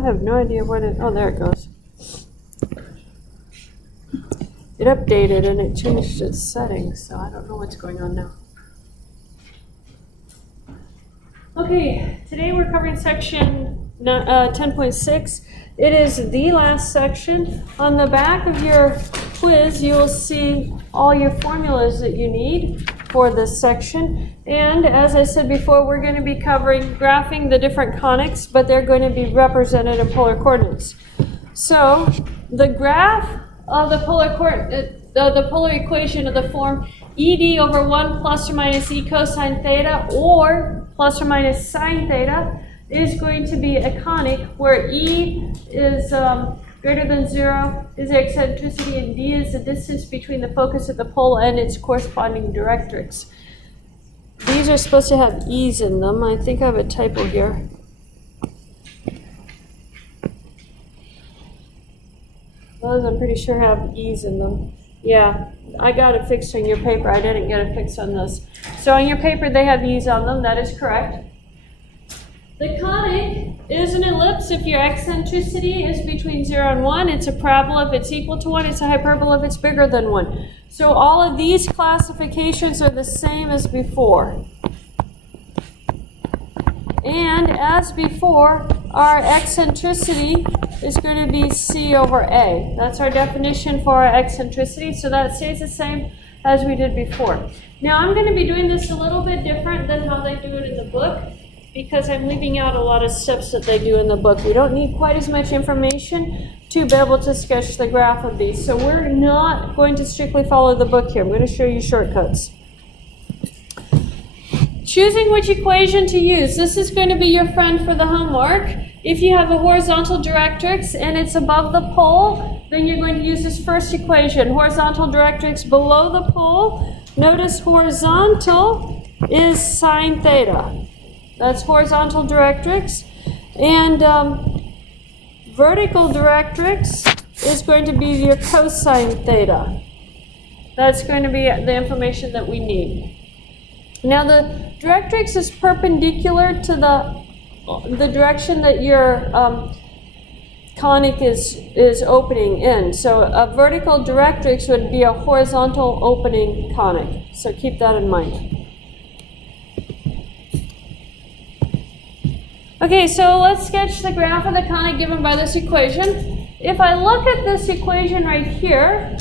I have no idea what it, oh, there it goes. It updated and it changed its settings, so I don't know what's going on now. Okay, today we're covering section 10.6. It is the last section. On the back of your quiz, you will see all your formulas that you need for this section. And as I said before, we're going to be covering graphing the different conics, but they're going to be represented in polar coordinates. So the graph of the polar equation of the form ED over 1 plus or minus E cosine theta or plus or minus sine theta is going to be a conic where E is greater than 0 is the eccentricity and D is the distance between the focus at the pole and its corresponding directrix. These are supposed to have E's in them. I think I have a typo here. Those I'm pretty sure have E's in them. Yeah, I got it fixed on your paper. I didn't get it fixed on this. So on your paper they have E's on them. That is correct. The conic is an ellipse if your eccentricity is between 0 and 1. It's a parabola if it's equal to 1. It's a hyperbola if it's bigger than 1. So all of these classifications are the same as before. And as before, our eccentricity is going to be C over A. That's our definition for our eccentricity, so that stays the same as we did before. Now I'm going to be doing this a little bit different than how they do it in the book, because I'm leaving out a lot of steps that they do in the book. We don't need quite as much information to be able to sketch the graph of these. So we're not going to strictly follow the book here. I'm going to show you shortcuts. Choosing which equation to use. This is going to be your friend for the homework. If you have a horizontal directrix and it's above the pole, then you're going to use this first equation. Horizontal directrix below the pole. Notice horizontal is sine theta. That's horizontal directrix. And vertical directrix is going to be your cosine theta. That's going to be the information that we need. Now the directrix is perpendicular to the direction that your conic is opening in. So a vertical directrix would be a horizontal opening conic. So keep that in mind. Okay, so let's sketch the graph of the conic given by this equation. If I look at this equation right here,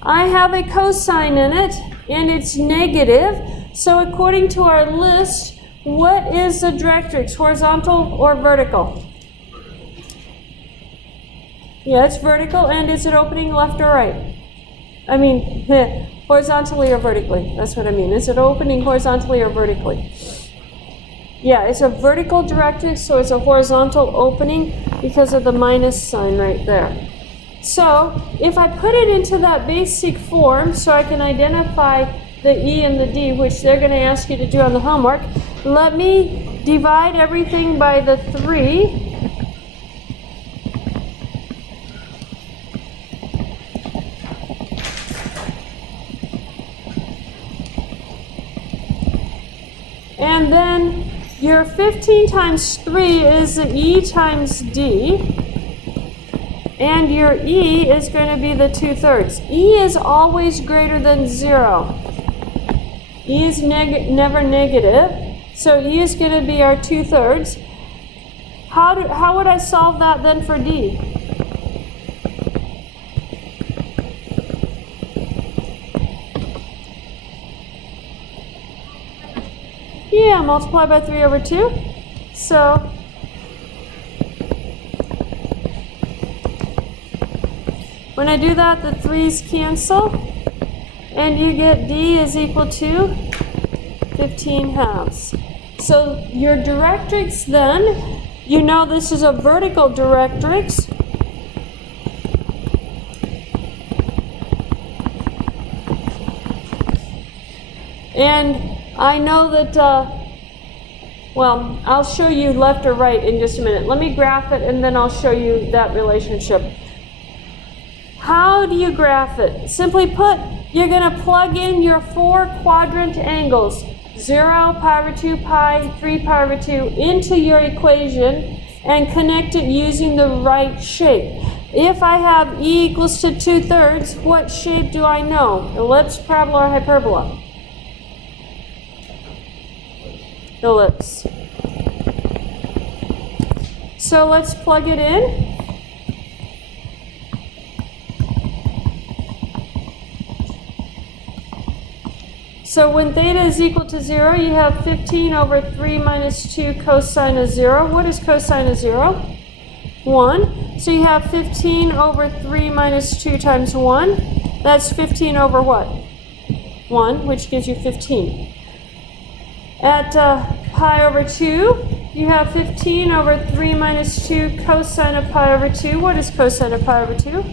I have a cosine in it, and it's negative. So according to our list, what is the directrix, horizontal or vertical? Yeah, it's vertical, and is it opening left or right? I mean, horizontally or vertically, that's what I mean. Is it opening horizontally or vertically? Yeah, it's a vertical directrix, so it's a horizontal opening because of the minus sign right there. So if I put it into that basic form so I can identify the E and the D, which they're going to ask you to do on the homework, let me divide everything by the 3. And then your 15 times 3 is the E times D, and your E is going to be the 2/3. E is always greater than 0. E is never negative, so E is going to be our 2/3. How would I solve that then for D? Yeah, multiply by 3 over 2. So when I do that, the 3's cancel, and you get D is equal to 15/2. So your directrix then, you know this is a vertical directrix. And I know that, well, I'll show you left or right in just a minute. Let me graph it and then I'll show you that relationship. How do you graph it? Simply put, you're going to plug in your 4 quadrant angles, 0, pi over 2, pi, 3 pi over 2, into your equation, and connect it using the right shape. If I have e equals to 2/3, what shape do I know? Ellipse, parabola, or hyperbola? Ellipse. So let's plug it in. So when theta is equal to 0, you have 15 over 3 minus 2 cosine of 0. What is cosine of 0? 1. So you have 15 over 3 minus 2 times 1. That's 15 over what? 1, which gives you 15. At pi over 2, you have 15 over 3 minus 2 cosine of pi over 2. What is cosine of pi over 2?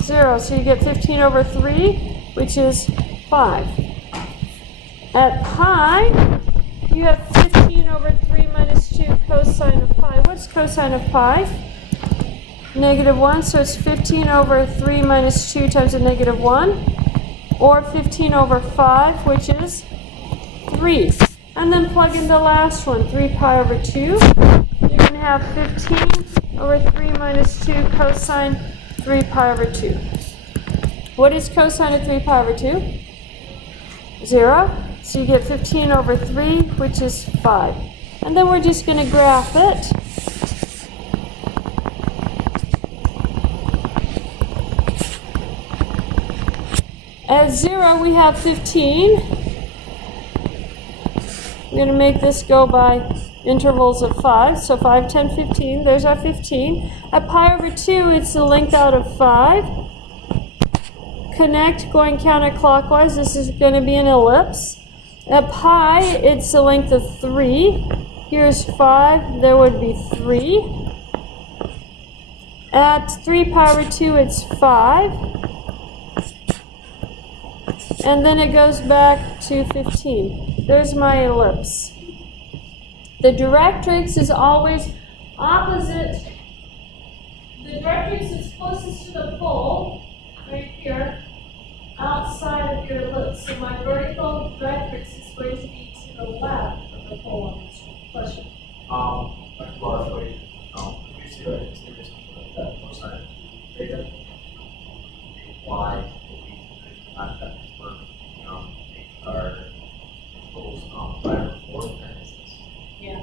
0. So you get 15 over 3, which is 5. At pi, you have 15 over 3 minus 2 cosine of pi. What's cosine of pi? -1, so it's 15 over 3 minus 2 times a -1, or 15 over 5, which is 3. And then plug in the last one, 3 pi over 2. You're going to have 15 over 3 minus 2 cosine 3 pi over 2. What is cosine of 3 pi over 2? 0. So you get 15 over 3, which is 5. And then we're just going to graph it. At 0, we have 15. We're going to make this go by intervals of 5. So 5, 10, 15. There's our 15. At pi over 2, it's the length out of 5. Connect going counterclockwise. This is going to be an ellipse. At pi, it's the length of 3. Here's 5. There would be 3. At 3 pi over 2, it's 5. And then it goes back to 15. There's my ellipse. The directrix is always opposite. The directrix is closest to the pole, right here, outside of your ellipse. So my vertical directrix is going to be to the left of the pole on this question. Back to our equation. We see that it's something like that cosine theta. Y will be not that work. Our totals 5 or 4 instances. Yeah,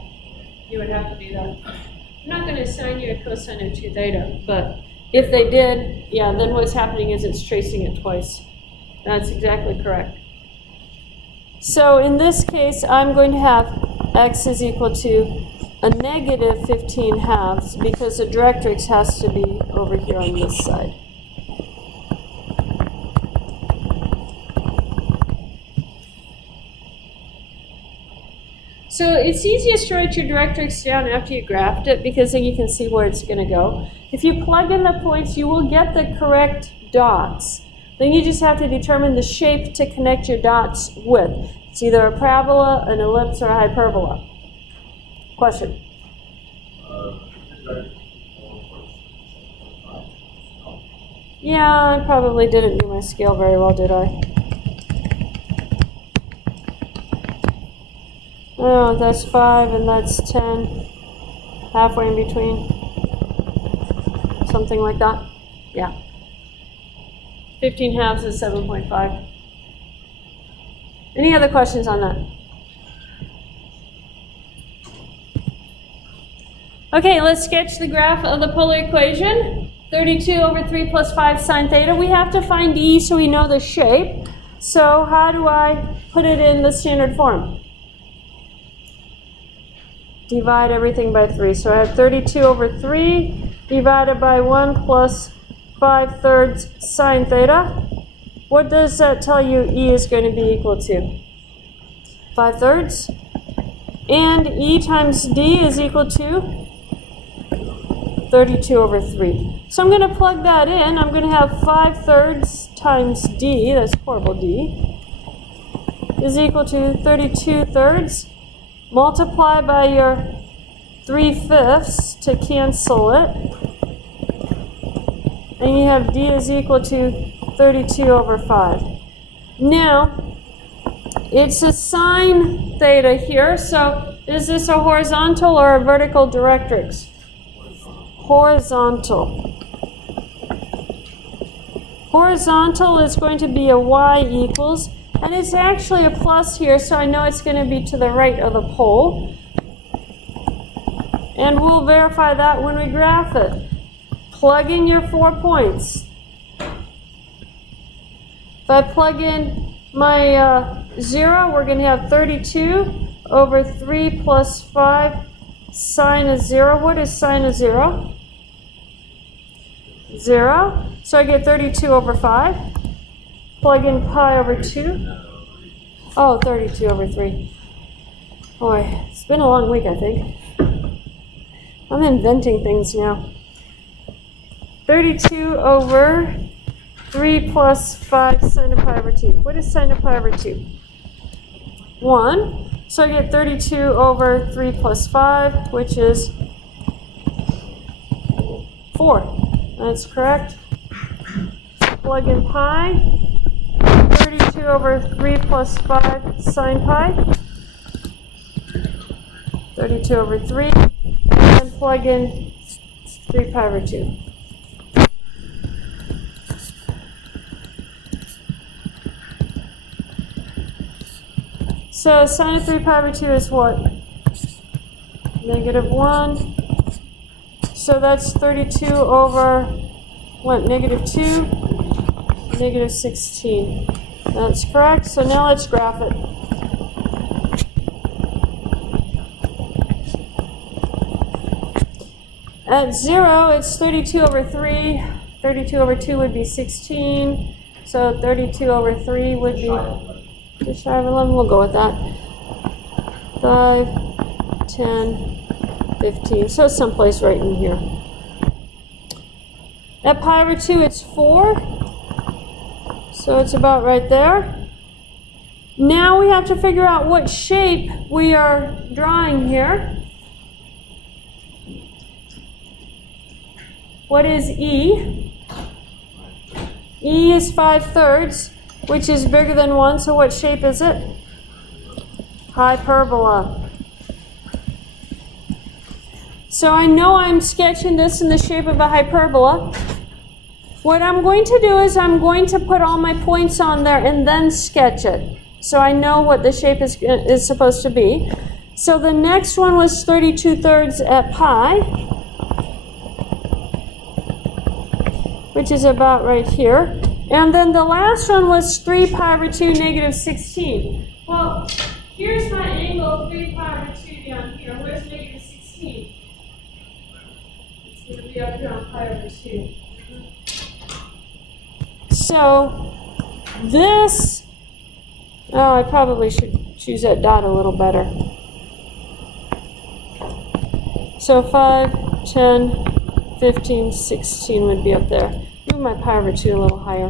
you would have to do that. I'm not going to assign you a cosine of 2 theta, but if they did, yeah, then what's happening is it's tracing it twice. That's exactly correct. So in this case, I'm going to have x is equal to a negative 15 halves because the directrix has to be over here on this side. So it's easiest to write your directrix down after you graphed it because then you can see where it's going to go. If you plug in the points, you will get the correct dots. Then you just have to determine the shape to connect your dots with. It's either a parabola, an ellipse, or a hyperbola. Question? Yeah, I probably didn't do my scale very well, did I? Oh, that's 5 and that's 10. Halfway in between. Something like that. Yeah. 15 halves is 7.5. Any other questions on that? Okay, let's sketch the graph of the polar equation. 32 over 3 plus 5 sine theta. We have to find E so we know the shape. So how do I put it in the standard form? Divide everything by 3. So I have 32 over 3 divided by 1 plus 5/3 sine theta. What does that tell you E is going to be equal to? 5/3. And E times D is equal to 32 over 3. So I'm going to plug that in. I'm going to have 5/3 times D, that's horrible D, is equal to 32/3. Multiply by your 3/5 to cancel it. And you have D is equal to 32 over 5. Now, it's a sine theta here, so is this a horizontal or a vertical directrix? horizontal. Horizontal is going to be a y equals, and it's actually a plus here, so I know it's going to be to the right of the pole. And we'll verify that when we graph it. Plug in your 4 points. If I plug in my 0, we're going to have 32 over 3 plus 5 sine of 0. What is sine of 0? 0. So I get 32 over 5. Plug in pi over 2. Oh, 32 over 3. Boy, it's been a long week, I think. I'm inventing things now. 32 over 3 plus 5 sine of pi over 2. What is sine of pi over 2? 1. So I get 32 over 3 plus 5, which is 4. That's correct. Plug in pi. 32 over 3 plus 5 sine pi. 32 over 3. And plug in 3 pi over 2. So sine of 3 pi over 2 is what? Negative 1. So that's 32 over, what, negative 2? Negative 16. That's correct. So now let's graph it. At 0, it's 32 over 3. 32 over 2 would be 16. So 32 over 3 would be just shy of 11. We'll go with that. 5, 10, 15. So someplace right in here. At pi over 2, it's 4. So it's about right there. Now we have to figure out what shape we are drawing here. What is E? E is 5/3, which is bigger than 1, so what shape is it? Hyperbola. So I know I'm sketching this in the shape of a hyperbola. What I'm going to do is I'm going to put all my points on there and then sketch it. So I know what the shape is supposed to be. So the next one was 32/3 at pi, which is about right here. And then the last one was 3 pi over 2 negative 16. Well, here's my angle 3 pi over 2 down here. Where's negative 16? It's going to be up here on pi over 2. So this, I probably should choose that dot a little better. So 5, 10, 15, 16 would be up there. Move my pi over 2 a little higher.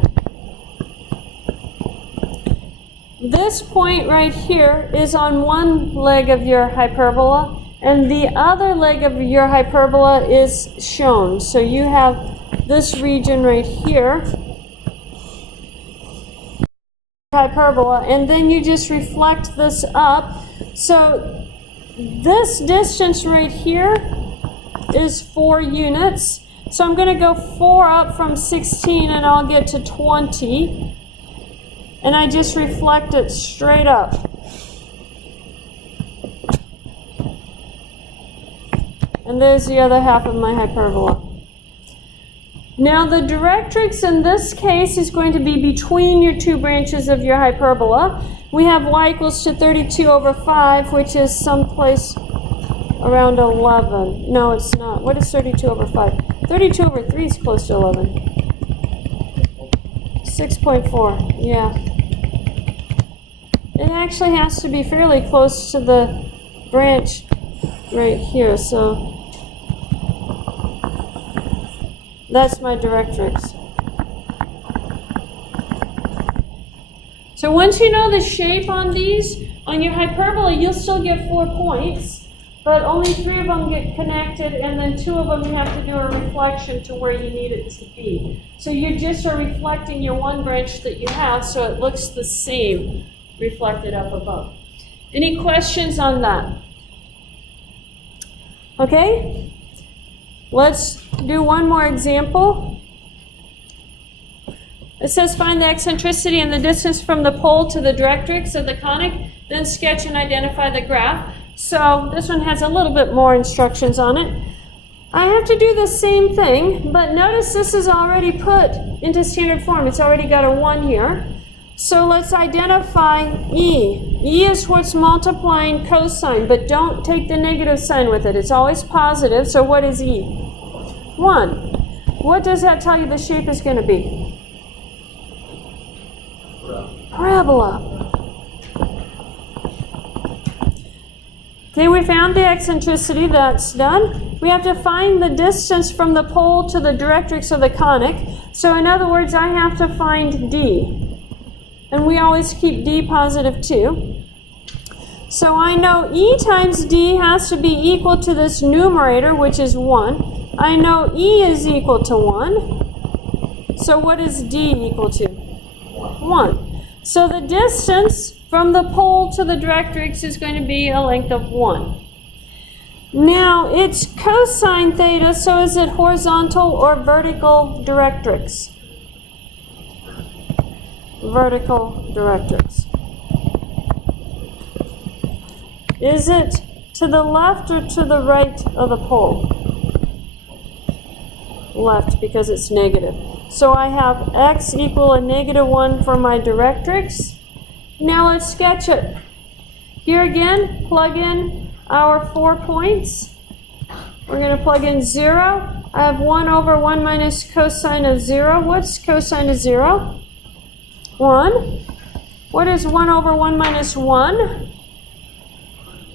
This point right here is on one leg of your hyperbola, and the other leg of your hyperbola is shown. So you have this region right here, hyperbola, and then you just reflect this up. So this distance right here is 4 units. So I'm going to go 4 up from 16 and I'll get to 20. And I just reflect it straight up. And there's the other half of my hyperbola. Now the directrix in this case is going to be between your 2 branches of your hyperbola. We have y equals to 32 over 5, which is someplace around 11. No, it's not. What is 32 over 5? 32 over 3 is close to 11. 6.4, yeah. It actually has to be fairly close to the branch right here, so that's my directrix. So once you know the shape on these, on your hyperbola, you'll still get 4 points. But only 3 of them get connected, and then 2 of them you have to do a reflection to where you need it to be. So you just are reflecting your one branch that you have so it looks the same reflected up above. Any questions on that? Okay? Let's do one more example. It says find the eccentricity and the distance from the pole to the directrix of the conic, then sketch and identify the graph. So this one has a little bit more instructions on it. I have to do the same thing, but notice this is already put into standard form. It's already got a 1 here. So let's identify E. E is what's multiplying cosine, but don't take the negative sign with it. It's always positive. So what is E? 1. What does that tell you the shape is going to be? Parabola. Okay, we found the eccentricity. That's done. We have to find the distance from the pole to the directrix of the conic. So in other words, I have to find D. And we always keep D positive too. So I know E times D has to be equal to this numerator, which is 1. I know E is equal to 1. So what is D equal to? 1. So the distance from the pole to the directrix is going to be a length of 1. Now it's cosine theta, so is it horizontal or vertical directrix? Vertical directrix. Is it to the left or to the right of the pole? Left, because it's negative. So I have x equal a negative 1 for my directrix. Now let's sketch it. Here again, plug in our 4 points. We're going to plug in 0. I have 1 over 1 minus cosine of 0. What's cosine of 0? 1. What is 1 over 1 minus 1?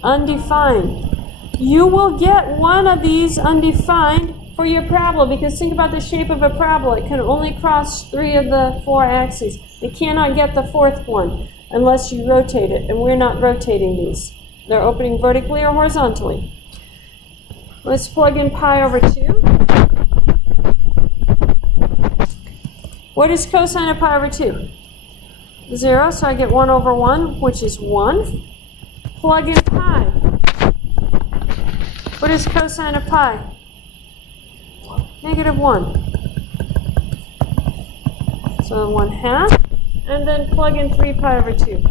Undefined. You will get one of these undefined for your parabola, because think about the shape of a parabola. It can only cross 3 of the 4 axes. It cannot get the 4th one unless you rotate it, and we're not rotating these. They're opening vertically or horizontally. Let's plug in pi over 2. What is cosine of pi over 2? 0, so I get 1 over 1, which is 1. Plug in pi. What is cosine of pi? Negative 1. So 1/2. And then plug in 3 pi over 2.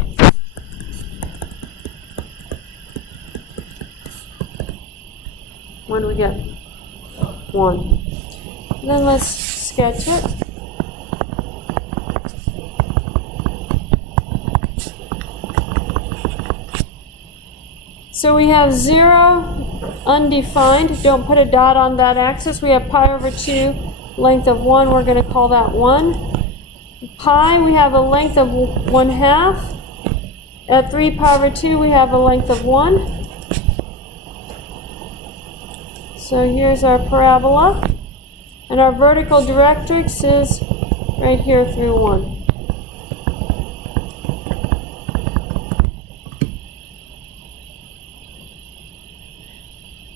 What do we get? 1. And then let's sketch it. So we have 0 undefined. Don't put a dot on that axis. We have pi over 2, length of 1. We're going to call that 1. Pi, we have a length of 1/2. At 3 pi over 2, we have a length of 1. So here's our parabola. And our vertical directrix is right here through 1.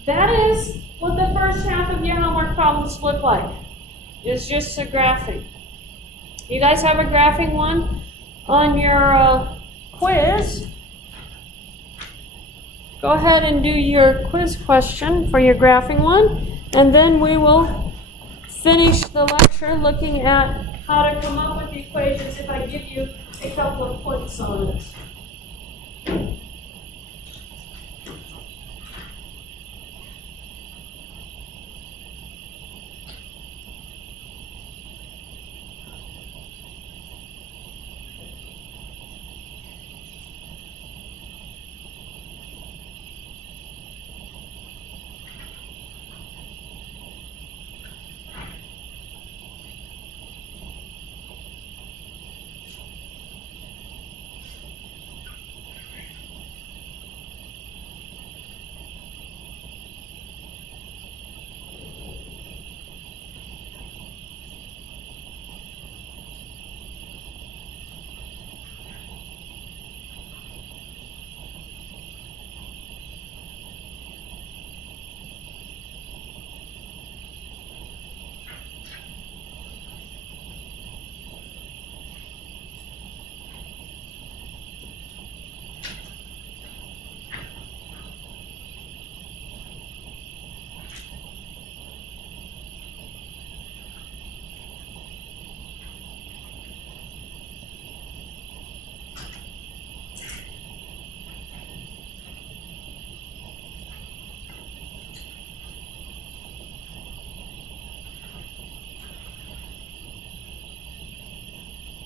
That is what the first half of your homework problems look like. It's just a graphing. You guys have a graphing one on your quiz. Go ahead and do your quiz question for your graphing one, and then we will finish the lecture looking at how to come up with the equations if I give you a couple of points on it.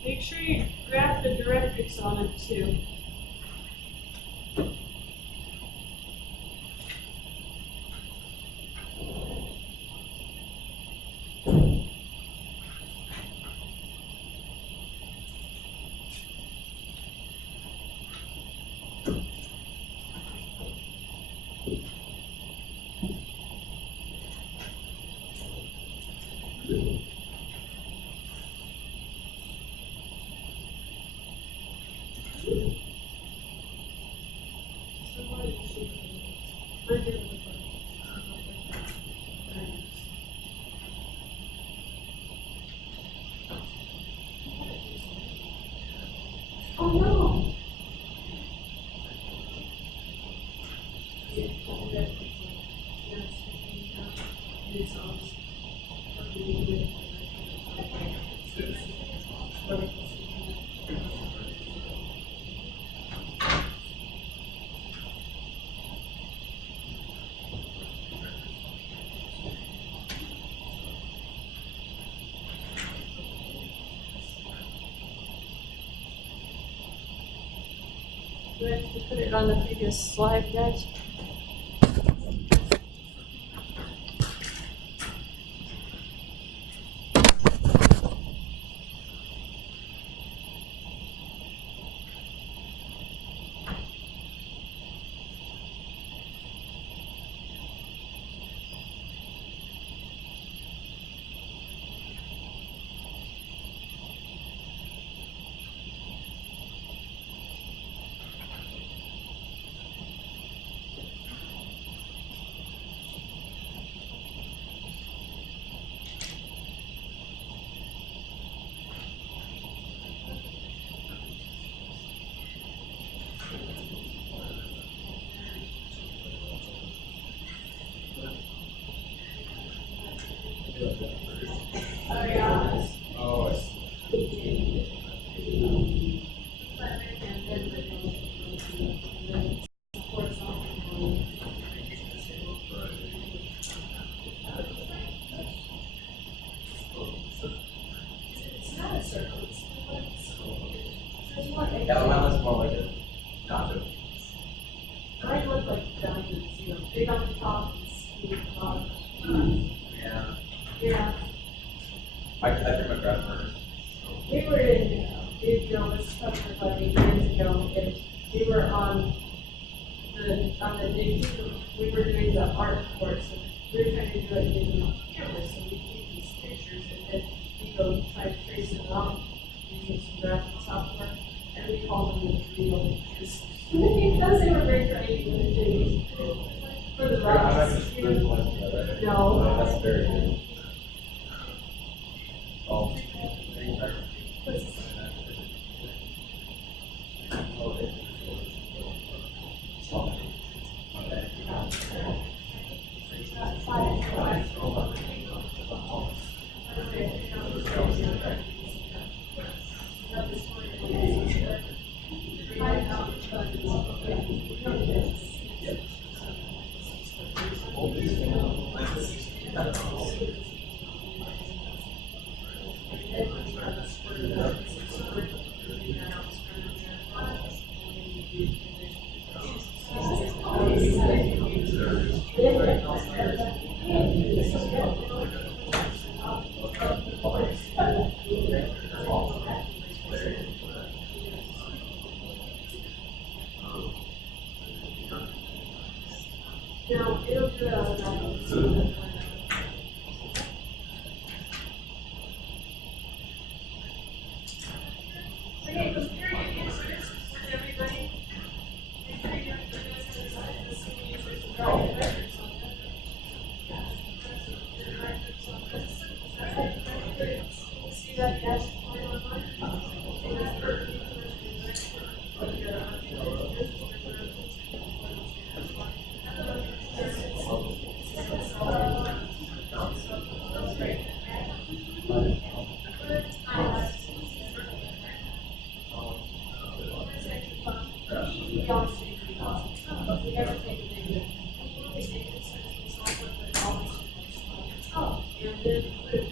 make sure you grab the directrix on it too. Oh no! Do I have to put it on the previous slide, guys? Oh, yeah. Oh, I see. It's not a circle, it's Yeah, mine looks more like a nacho. mine look like diamonds, you know, big on the top and skinny at the bottom. Yeah. Yeah, I think my grandparents. we were in, you know, this stuff was like 8 years ago, and we were on the new, we were doing the art course, and we were trying to do it using cameras, so we take these pictures and then we go try to trace it out using some graphic software, and we call them the real pictures. Because they were very creative with the things for the I'm not rocks. just putting one together. No. That's very good. Oh. No, it'll do it automatically. Okay, those period answers with everybody. Make sure you have the side of the scene users to draw your records on them. See that dash line on mine? Okay, that's perfect. Oh, and then put it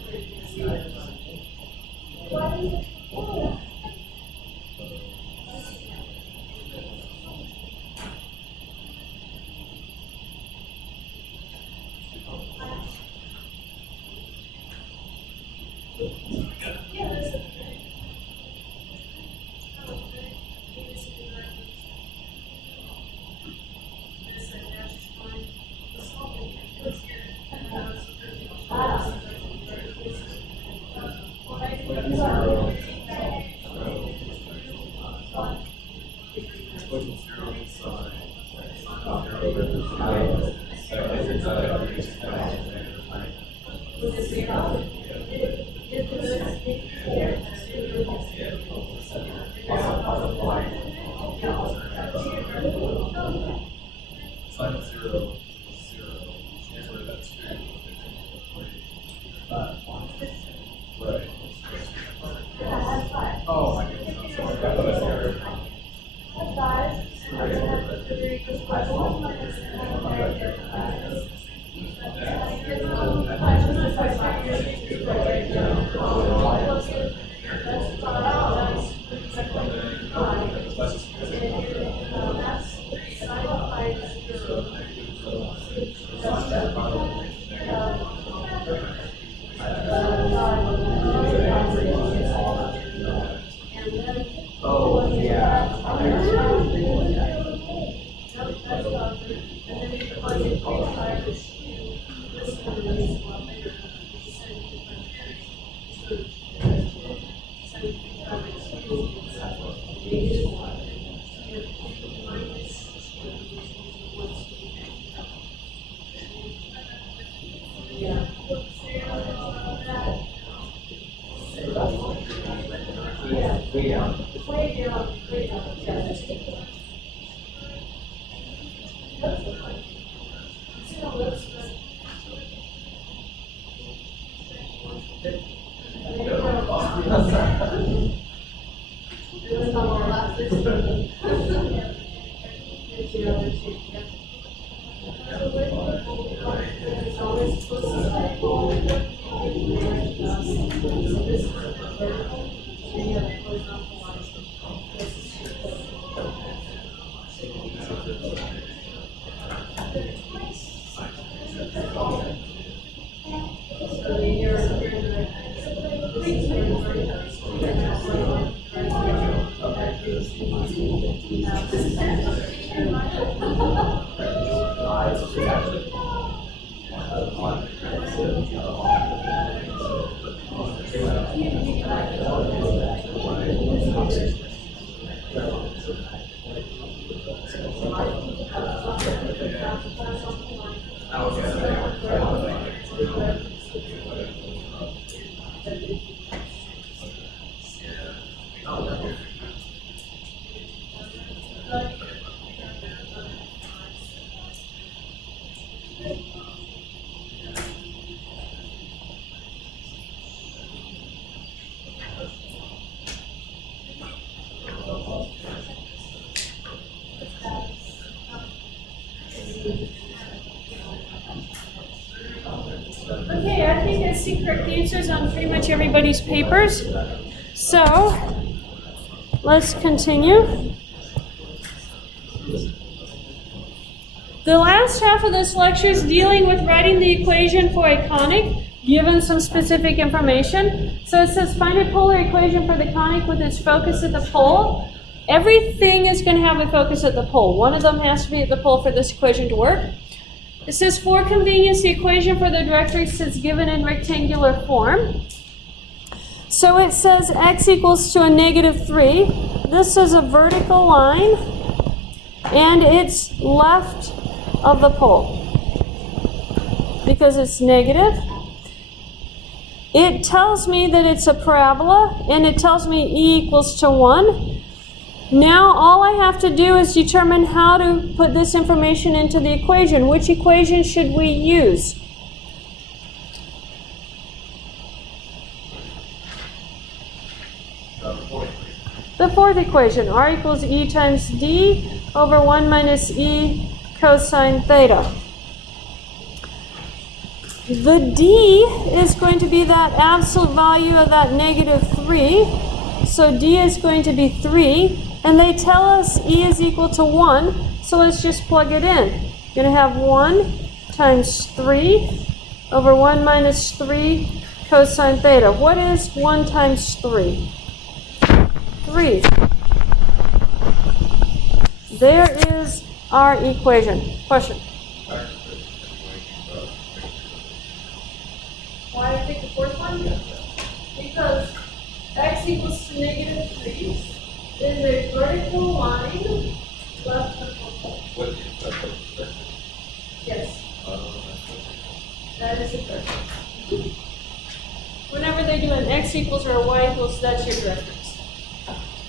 Okay, I think I see correct answers on pretty much everybody's papers. So, let's continue. The last half of this lecture is dealing with writing the equation for a conic, given some specific information. So it says find a polar equation for the conic with its focus at the pole. Everything is going to have a focus at the pole. One of them has to be at the pole for this equation to work. It says for convenience, the equation for the directrix is given in rectangular form. So it says x equals to a -3. This is a vertical line, and it's left of the pole because it's negative. It tells me that it's a parabola, and it tells me e equals to 1. Now all I have to do is determine how to put this information into the equation. Which equation should we use? The fourth equation, r equals e times d over 1 minus e cosine theta. The d is going to be that absolute value of that -3. So d is going to be 3. And they tell us e is equal to 1. So let's just plug it in. You're going to have 1 times 3 over 1 minus 3 cosine theta. What is 1 times 3? 3. There is our equation. Question? Why I pick the fourth one? Because x equals to negative 3 is a vertical line left of the pole. Yes. That is a directrix. Whenever they do an x equals or a y equals, that's your directrix.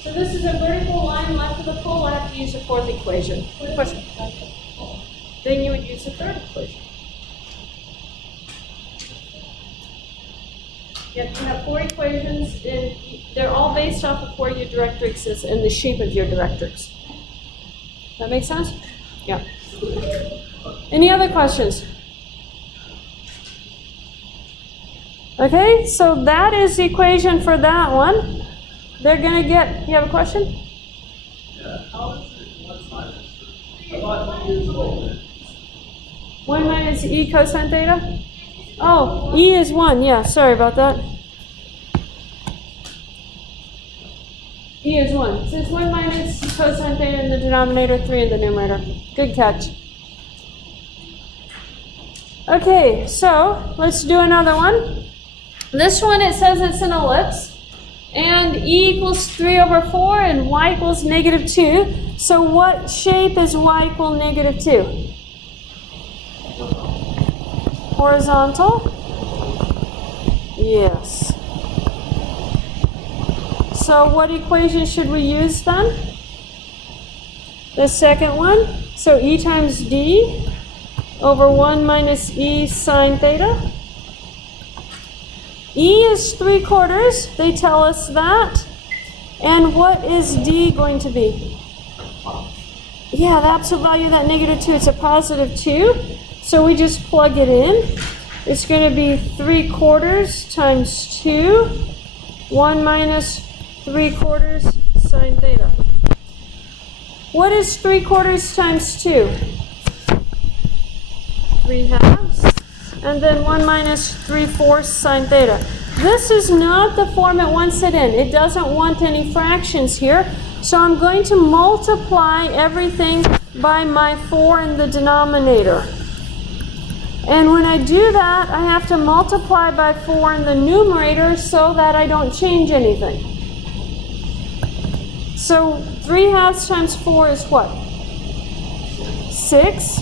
So this is a vertical line left of the pole. I have to use the fourth equation. Good question. Then you would use the third equation. You have to have 4 equations, and they're all based off of where your directrix is and the shape of your directrix. That make sense? Yeah. Any other questions? Okay, so that is the equation for that one. They're going to get, you have a question? Yeah, how is it 1 minus 1 minus e cosine theta? Oh, e is 1, yeah, sorry about that. E is 1. So it's 1 minus cosine theta in the denominator, 3 in the numerator. Good catch. Okay, so let's do another one. This one, it says it's an ellipse, and e equals 3 over 4, and y equals negative 2. So what shape is y equal negative 2? Horizontal? Yes. So what equation should we use then? The second one. So e times d over 1 minus e sine theta. E is 3/4. They tell us that. And what is d going to be? Yeah, the absolute value of that negative 2. It's a positive 2. So we just plug it in. It's going to be 3/4 times 2, 1 minus 3/4 sine theta. What is 3/4 times 2? 3/2. And then 1 minus 3/4 sine theta. This is not the form it wants it in. It doesn't want any fractions here. So I'm going to multiply everything by my 4 in the denominator. And when I do that, I have to multiply by 4 in the numerator so that I don't change anything. So 3/2 times 4 is what? 6.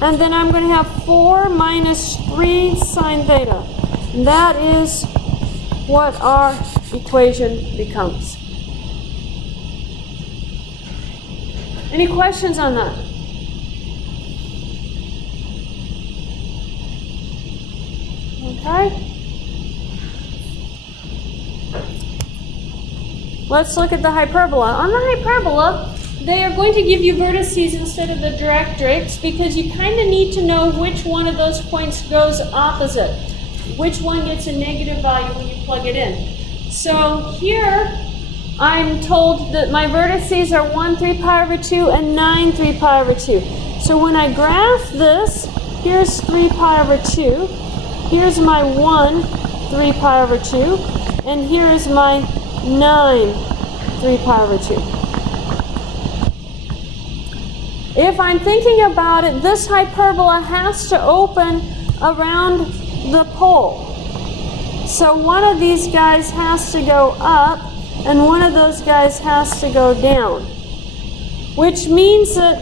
And then I'm going to have 4 minus 3 sine theta. That is what our equation becomes. Any questions on that? Okay. Let's look at the hyperbola. On the hyperbola, they are going to give you vertices instead of the directrix because you kind of need to know which one of those points goes opposite. Which one gets a negative value when you plug it in. So here, I'm told that my vertices are 1 3 pi over 2 and 9 3 pi over 2. So when I graph this, here's 3 pi over 2. Here's my 1 3 pi over 2. And here is my 9 3 pi over 2. If I'm thinking about it, this hyperbola has to open around the pole. So one of these guys has to go up and one of those guys has to go down. Which means that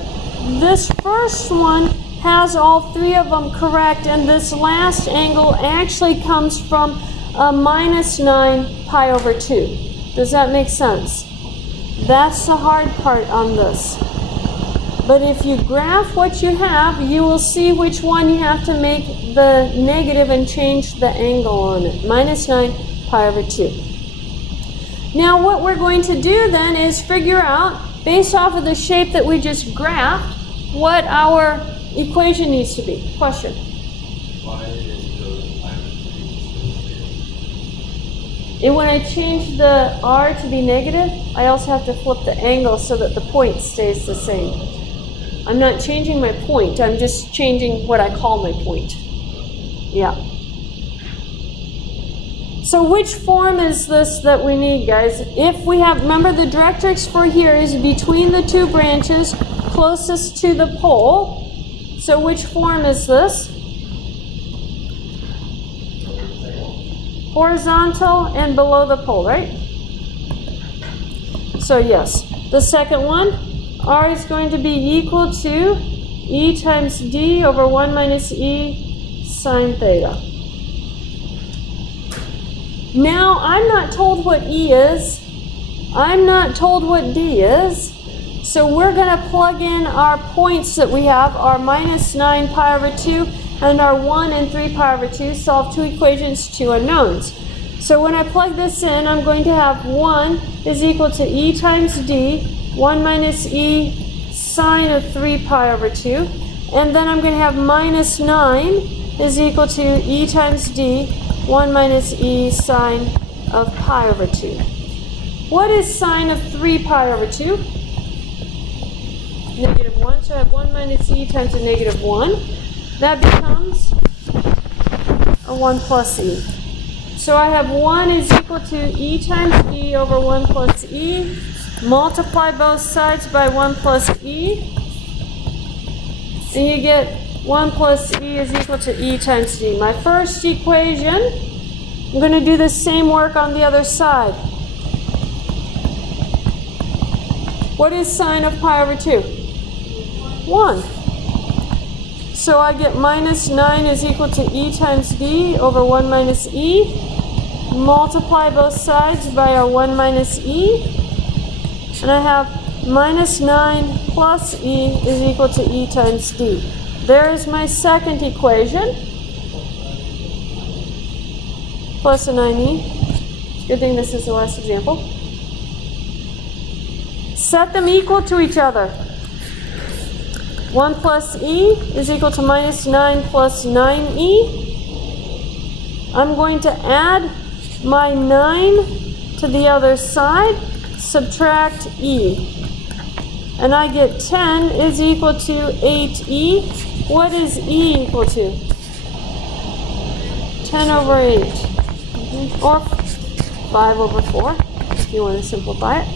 this first one has all 3 of them correct, and this last angle actually comes from a minus 9 pi over 2. Does that make sense? That's the hard part on this. But if you graph what you have, you will see which one you have to make the negative and change the angle on it. Minus 9 pi over 2. Now what we're going to do then is figure out, based off of the shape that we just graphed, what our equation needs to be. Question? And when I change the r to be negative, I also have to flip the angle so that the point stays the same. I'm not changing my point, I'm just changing what I call my point. Yeah. So which form is this that we need, guys? If we have, remember the directrix for here is between the two branches closest to the pole. So which form is this? Horizontal and below the pole, right? So yes, the second one, r is going to be equal to e times d over 1 minus e sine theta. Now, I'm not told what e is. I'm not told what d is. So we're going to plug in our points that we have, our minus 9 pi over 2 and our 1 and 3 pi over 2, solve two equations, two unknowns. So when I plug this in, I'm going to have 1 is equal to e times d, 1 minus e sine of 3 pi over 2. And then I'm going to have minus 9 is equal to e times d, 1 minus e sine of pi over 2. What is sine of 3 pi over 2? Negative 1. So I have 1 minus e times a negative 1. That becomes a 1 plus e. So I have 1 is equal to e times d over 1 plus e. Multiply both sides by 1 plus e. And you get 1 plus e is equal to e times d. My first equation, I'm going to do the same work on the other side. What is sine of pi over 2? 1. So I get minus 9 is equal to e times d over 1 minus e. Multiply both sides by our 1 minus e. And I have minus 9 plus e is equal to e times d. There is my second equation. Plus a 9e. Good thing this is the last example. Set them equal to each other. 1 plus e is equal to minus 9 plus 9e. I'm going to add my 9 to the other side, subtract e. And I get 10 is equal to 8e. What is e equal to? 10 over 8. Or 5 over 4, if you want to simplify it.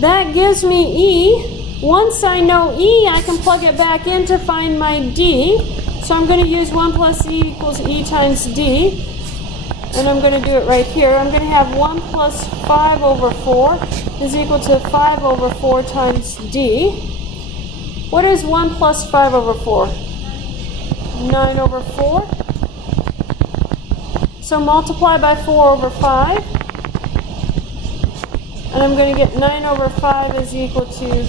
That gives me e. Once I know e, I can plug it back in to find my d. So I'm going to use 1 plus e equals e times d. And I'm going to do it right here. I'm going to have 1 plus 5 over 4 is equal to 5 over 4 times d. What is 1 plus 5 over 4? 9 over 4. So multiply by 4 over 5. And I'm going to get 9 over 5 is equal to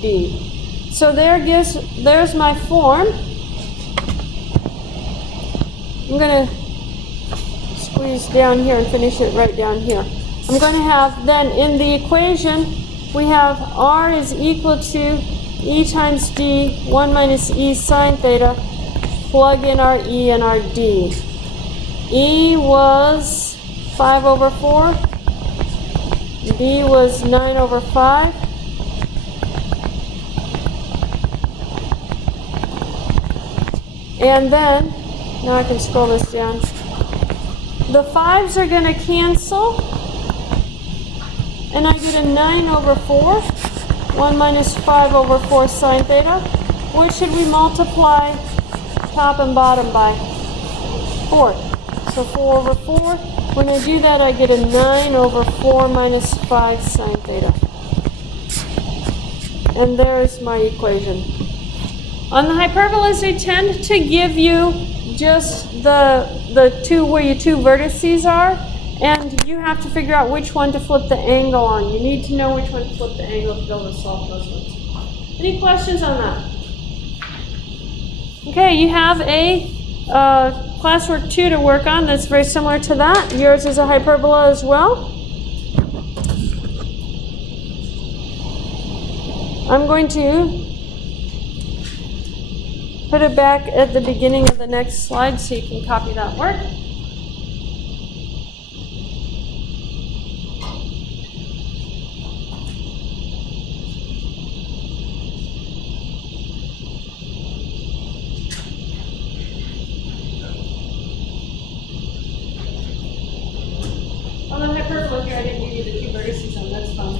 d. So there's my form. I'm going to squeeze down here and finish it right down here. I'm going to have then in the equation we have r is equal to e times d 1 minus e sine theta. Plug in our e and our d. E was 5 over 4. D was 9 over 5. And then, now I can scroll this down. The 5s are going to cancel. And I get a 9 over 4. 1 minus 5 over 4 sine theta. What should we multiply top and bottom by? 4. So 4 over 4. When I do that, I get a 9 over 4 minus 5 sine theta. And there's my equation. On the hyperbolas, they tend to give you just the two where your two vertices are, and you have to figure out which one to flip the angle on. You need to know which one to flip the angle to be able to solve those ones. Any questions on that? Okay, you have a classwork 2 to work on that's very similar to that. Yours is a hyperbola as well. I'm going to put it back at the beginning of the next slide so you can copy that work. here, I didn't give you the two vertices on, that's fine.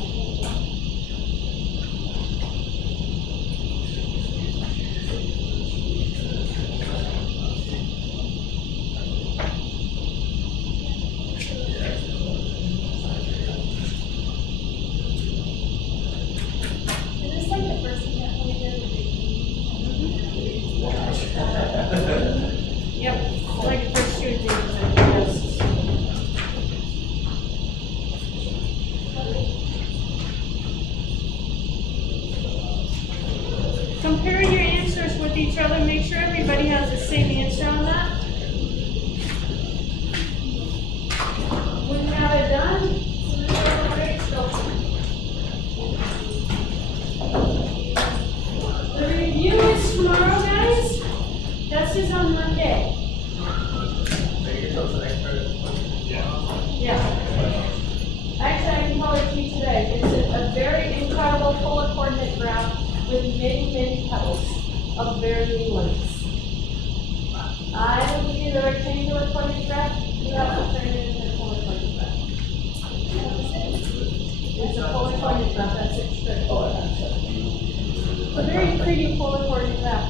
Is this like the first thing that we did with Yep, like the first two examples, I think that's. Compare your answers with each other, make sure everybody has the same answer on that. When you have it done, great, so. The review is tomorrow, guys. Test is on Monday. Yeah. Actually, I can tell it to you today. It's a very incredible polar coordinate graph with many, many petals of varying lengths. I will give you the rectangular coordinate graph. You have to turn it into a polar coordinate graph. It's a polar coordinate graph. That's extra polar. It's a very pretty polar coordinate graph.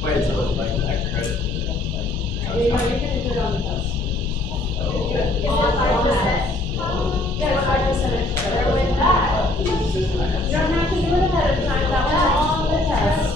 Wait, so like the extra credit? You know, you're gonna do it on the test. Is it 5%? Yeah, 5% extra. There with that. You don't have to do it ahead of time. That was on the test.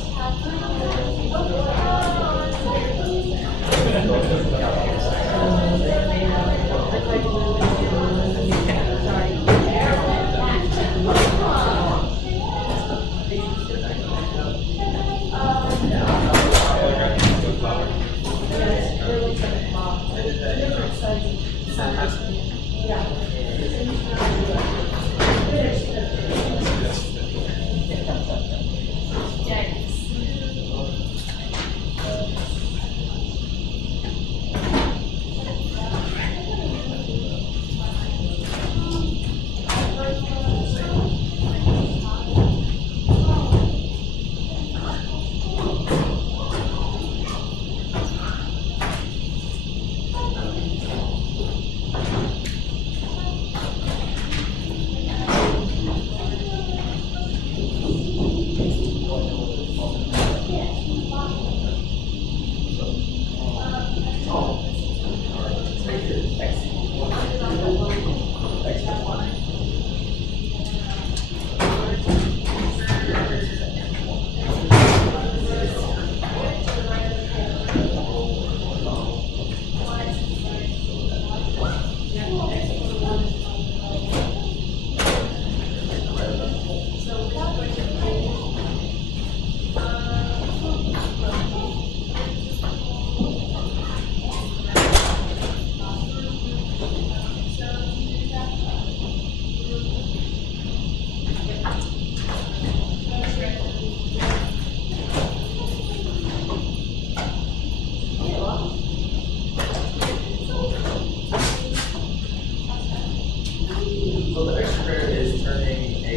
So the extra credit is turning a,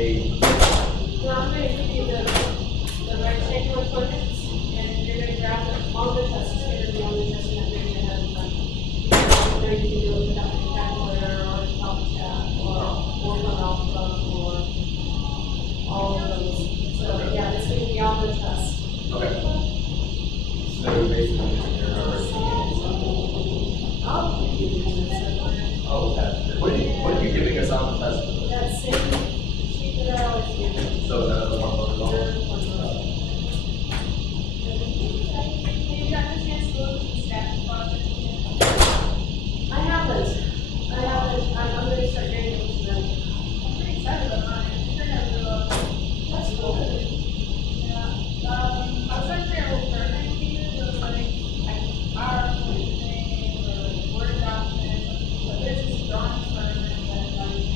So I'm gonna give you the rectangular coordinates, and you're gonna graph it on the test. It's gonna be on the test, and you're gonna have time. You can do it without the calculator or help chat or from Alpha or all of those. So yeah, it's gonna be on the test. okay. So basically, you're already. I'll give you the Oh, that's, what are you giving us on the test? that same sheet that I always give. So the one for the goal? Have you gotten a chance to look at the staff project? I haven't. I'm gonna start getting into them. I'm pretty excited about mine. I turned out really well. That's cool. Yeah. I was trying to figure out what program to use. It was like PowerPoint thing or like Word document. But there's this drawing program that I use.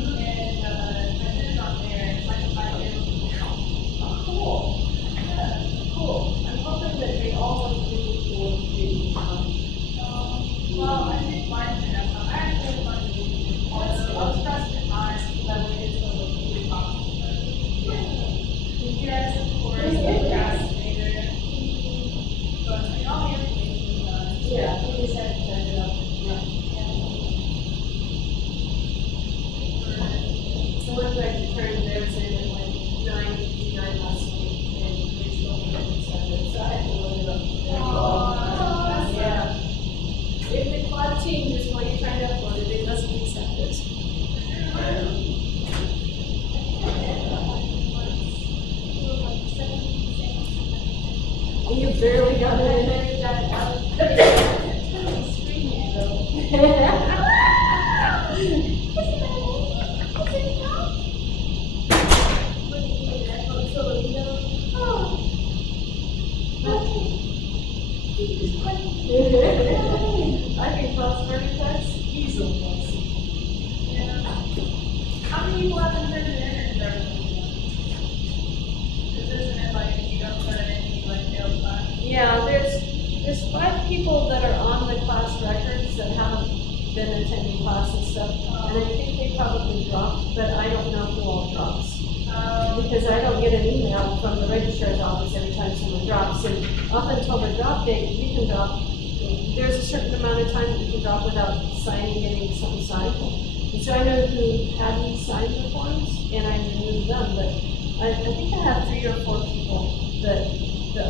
And I did it on there. It's like 5 years. Oh, cool. Yeah. Cool. I'm hoping that they all look really cool and big. Well, I think mine turned out fun. I actually had fun doing it. I was pressing it honest because I waited till the really possible. Yes, of course, the procrastinator. But I mean, all the information is done. Yeah, we just have to set it up. Yeah. Barely got And it. then we got it out. Screaming though. I can cause heart attacks easily. How many people have been turning in or this isn't it like if you don't turn it in, you like fail class? Yeah, there's 5 people that are on the class records that haven't been attending class and stuff, and I think they probably dropped, but I don't know who all drops. Because I don't get an email from the registrar's office every time someone drops, and up until the drop date, you can drop, there's a certain amount of time that you can drop without signing, getting something signed. And so I know who hadn't signed the forms, and I removed them, but I think I have 3 or 4 people that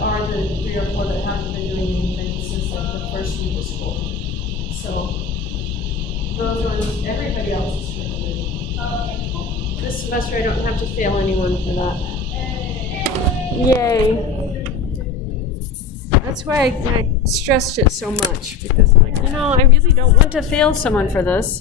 are the 3 or 4 that haven't been doing anything since like the first week of school. So those ones, everybody else is doing. This semester I don't have to fail anyone for that. Yay. That's why I stressed it so much, because like, I really don't want to fail someone for this.